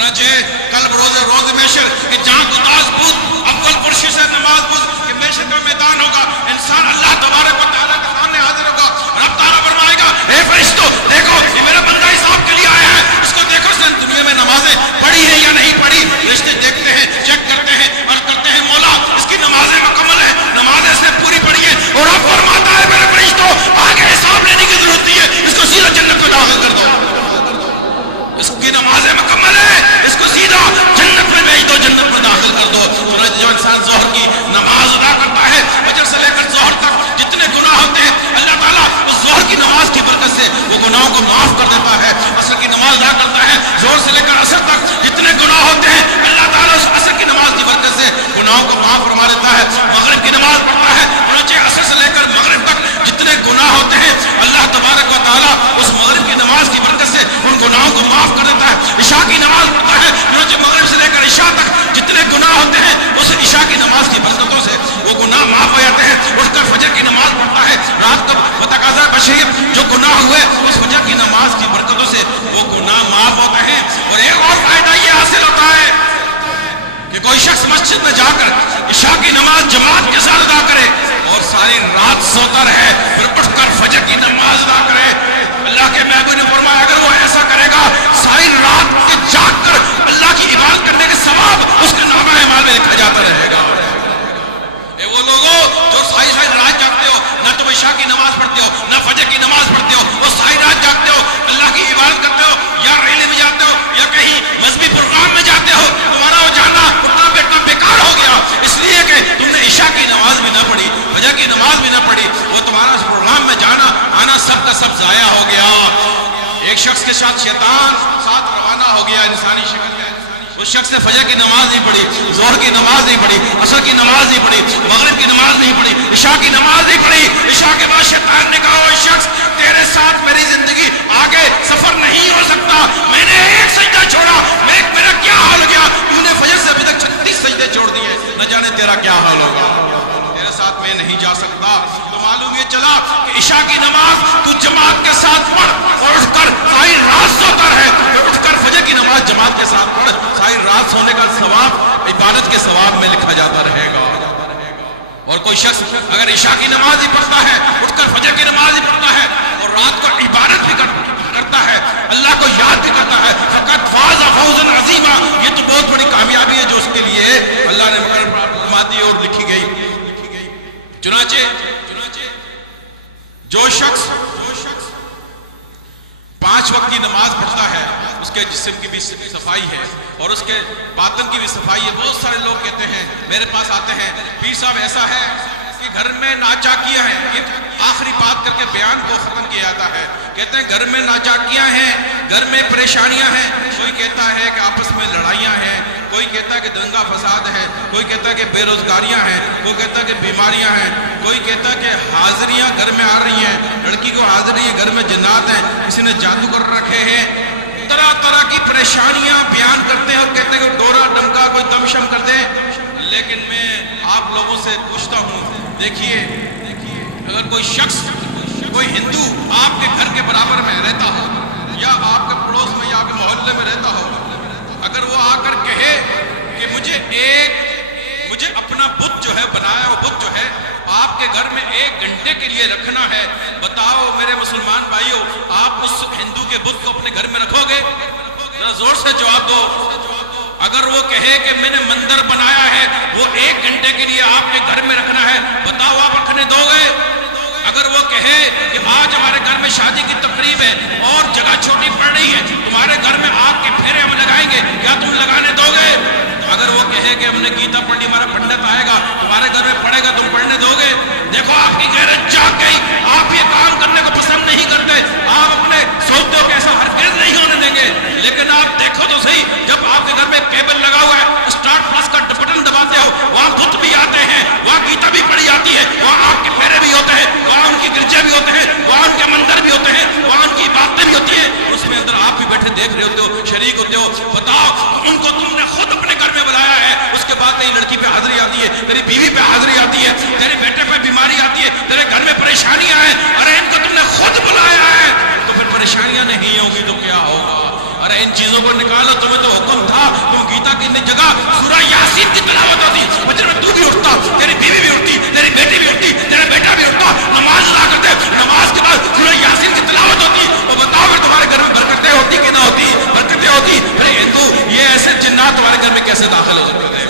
چنانچہ کل روز محشر کہ جہاں گداز بود اول پرشی سے نماز بود کہ محشر کا میدان ہوگا، انسان اللہ تبارک و تعالیٰ کے سامنے حاضر ہوگا، رب تعالیٰ فرمائے گا اے فرشتو دیکھو یہ میرا بندہ حساب کے لیے آیا ہے، اس کو دیکھو اس نے دنیا میں نمازیں پڑھی ہیں یا نہیں پڑھی۔ فرشتے دیکھتے ہیں، چیک کرتے ہیں اور کرتے ہیں مولا اس کی نمازیں مکمل ہیں، نمازیں اس نے پوری پڑھی ہے، اور رب فرماتا ہے میرے فرشتوں آگے حساب لینے کی ضرورت نہیں ہے، اس کو سیدھا جنت میں داخل کر دو، اس کی نمازیں مکمل ہیں، اس کو سیدھا جنت میں بھیج دو، جنت میں داخل کر دو۔ جو انسان ظہر کی نماز ادا کرتا ہے فجر سے لے کر ظہر تک جتنے گناہ ہوتے ہیں اللہ تعالیٰ اس ظہر کی نماز کی برکت سے وہ گناہوں کو معاف کر دیتا ہے۔ عصر کی نماز ادا کرتا ہے، ظہر سے لے کر عصر تک جتنے گناہ ہوتے ہیں اللہ تعالیٰ اس عصر کی نماز کی برکت سے گناہوں کو معاف فرما دیتا ہے۔ مغرب کی نماز پڑھتا ہے، چنانچہ عصر سے لے کر مغرب تک جتنے گناہ ہوتے ہیں اللہ تبارک و تعالیٰ اس مغرب کی نماز کی برکت سے ان گناہوں کو معاف کر دیتا ہے۔ عشاء کی نماز پڑھتا ہے، چنانچہ مغرب سے لے کر عشاء تک جتنے گناہ ہوتے ہیں اس عشاء کی نماز کی برکتوں سے وہ گناہ معاف ہو جاتے ہیں۔ اٹھ کر فجر کی نماز پڑھتا ہے، رات کو متقاضا بشیر جو گناہ ہوئے اس فجر کی نماز کی برکتوں سے وہ گناہ معاف ہوتے ہیں۔ اور ایک اور فائدہ یہ حاصل ہوتا ہے کہ کوئی شخص مسجد میں جا کر عشاء کی نماز جماعت کے ساتھ ادا کرے اور ساری رات سوتا رہے پھر اٹھ کر فجر کی نماز ادا کرے، اللہ کے محبوب نے فرمایا اگر وہ ایسا کرے گا ساری رات کے جاگ کر اللہ کی عبادت کرنے کے ثواب اس کے نامہ اعمال میں لکھا جاتا رہے گا۔ اے وہ لوگوں جو ساری رات جاگتے ہو، نہ تم عشاء کی نماز پڑھتے ہو نہ فجر کی نماز پڑھتے ہو، وہ ساری رات جاگتے ہو اللہ کی عبادت کرتے ہو یا ریلی میں جاتے ہو یا کہیں مذہبی پروگرام میں جاتے ہو، تمہارا وہ جانا اٹھنا بیٹھنا بیکار ہو گیا، اس لیے کہ تم نے عشاء کی نماز بھی نہ پڑھی فجر کی نماز بھی نہ پڑھی، وہ تمہارا اس پروگرام میں جانا آنا سب کا سب ضائع ہو گیا۔ ایک شخص کے ساتھ شیطان ساتھ روانہ ہو گیا انسانی شکل میں، اس شخص نے فجر کی نماز نہیں پڑھی، ظہر کی نماز نہیں پڑھی، عصر کی نماز نہیں پڑھی، مغرب کی نماز نہیں پڑھی، عشاء کی نماز نہیں پڑھی۔ عشاء کے بعد شیطان نے کہا وہ شخص تیرے ساتھ میری زندگی آگے سفر نہیں ہو سکتا، میں نے ایک سجدہ چھوڑا میرا کیا حال ہو گیا، تو نے فجر سے ابھی تک 36 سجدے چھوڑ دیے، نہ جانے تیرا کیا حال ہوگا، تیرے ساتھ میں نہیں جا سکتا۔ تو معلوم یہ چلا کہ عشاء کی نماز تو جماعت کے ساتھ پڑھ اور اٹھ کر ساری رات سوتا رہے، اٹھ کر فجر کی نماز جماعت کے ساتھ پڑھ، ساری رات سونے کا ثواب عبادت کے ثواب میں لکھا جاتا رہے گا۔ اور کوئی شخص اگر عشاء کی نماز ہی پڑھتا ہے، اٹھ کر فجر کی نماز ہی پڑھتا ہے اور رات کو عبادت بھی کرتا ہے، اللہ کو یاد بھی کرتا ہے، فقط فاز فوزا عظیما، یہ تو بہت بڑی کامیابی ہے جو اس کے لیے اللہ نے مقرر فرما دی اور لکھی گئی۔ چنانچہ جو شخص 5 وقت کی نماز پڑھتا ہے اس کے جسم کی بھی صفائی ہے اور اس کے باطن کی بھی صفائی ہے۔ بہت سارے لوگ کہتے ہیں میرے پاس آتے ہیں پیر صاحب ایسا ہے کہ گھر میں ناچاکیاں ہیں، یہ آخری بات کر کے بیان کو ختم کیا جاتا ہے، کہتے ہیں گھر میں ناچاکیاں ہیں، گھر میں پریشانیاں ہیں، کوئی کہتا ہے کہ آپس میں لڑائیاں ہیں، کوئی کہتا ہے کہ دنگا فساد ہے، کوئی کہتا ہے کہ بے روزگاریاں ہیں، کوئی کہتا ہے کہ بیماریاں ہیں، کوئی کہتا ہے کہ حاضریاں گھر میں آ رہی ہیں، لڑکی کو حاضری ہے گھر میں جنات ہیں، کسی نے جادو کر رکھے ہیں، طرح طرح کی پریشانیاں بیان کرتے ہیں اور کہتے ہیں کہ ڈورا ڈمکا کوئی دم شم کرتے ہیں۔ لیکن میں آپ لوگوں سے پوچھتا ہوں، دیکھیے اگر کوئی شخص کوئی ہندو آپ کے گھر کے برابر میں رہتا ہو یا آپ کے پڑوس میں یا آپ کے محلے میں رہتا ہو، اگر وہ آ کر کہے کہ مجھے اپنا بت جو ہے بنایا وہ بت جو ہے آپ کے گھر میں 1 گھنٹے کے لیے رکھنا ہے، بتاؤ میرے مسلمان بھائیوں آپ اس ہندو کے بت کو اپنے گھر میں رکھو گے؟ ذرا زور سے جواب دو۔ اگر وہ کہے کہ میں نے مندر بنایا ہے وہ 1 گھنٹے کے لیے آپ کے گھر میں رکھنا ہے، بتاؤ آپ رکھنے دو گے؟ اگر وہ کہے کہ آج ہمارے گھر میں شادی کی تقریب ہے اور جگہ چھوٹی پڑ رہی ہے، تمہارے گھر میں آگ کے پھیرے ہم لگائیں گے، کیا تم لگانے دو گے؟ اگر وہ کہے کہ ہم نے گیتا پڑھ لی، ہمارا پنڈت آئے گا تمہارے گھر میں پڑھے گا، تم پڑھنے دو گے؟ دیکھو آپ کی غیرت جاگ گئی، آپ یہ کام کرنے کو پسند نہیں کرتے، آپ اپنے سوچتے ہو کہ ایسا ہرگز نہیں ہونے دیں گے، لیکن آپ دیکھو تو صحیح جب آپ کے گھر میں کیبل لگا ہوا ہے، اسٹارٹ پلس کا بٹن دباتے ہو، وہاں بت بھی آتے ہیں، وہاں گیتا بھی پڑھی جاتی ہے، وہاں آپ کے پھیرے بھی ہوتے ہیں، وہاں ان کی گرجے بھی ہوتے ہیں، وہاں ان کے مندر بھی ہوتے ہیں، وہاں ان کی باتیں بھی ہوتی ہیں، اس میں اندر آپ بھی بیٹھے دیکھ رہے ہوتے ہو، شریک ہوتے ہو۔ بتاؤ ان کو تم نے خود اپنے گھر میں بلایا ہے، اس کے بعد تیری لڑکی پہ حاضری آتی ہے، تیری بیوی پہ حاضری آتی ہے، تیرے بیٹے پہ بیماری آتی ہے، تیرے گھر میں پریشانیاں ہیں، ارے ان کو تم نے خود بلایا ہے تو پھر پریشانیاں نہیں ہوگی تو کیا ہوگا؟ ارے ان چیزوں کو نکالو، تمہیں تو حکم تھا، تم گیتا کی جگہ سورہ یاسین کی تلاوت ہوتی، فجر میں تو بھی اٹھتا، تیری بیوی بھی اٹھتی، تیری بیٹی بھی اٹھتی، تیرا بیٹا بھی اٹھتا، نماز ادا کرتے، نماز کے بعد سورہ یاسین کی تلاوت ہوتی، تو بتاؤ پھر تمہارے گھر میں برکتیں ہوتی کہ نہ ہوتی؟ برکتیں ہوتی۔ پھر ہندو یہ ایسے جنات تمہارے گھر میں کیسے داخل ہو سکتے تھے؟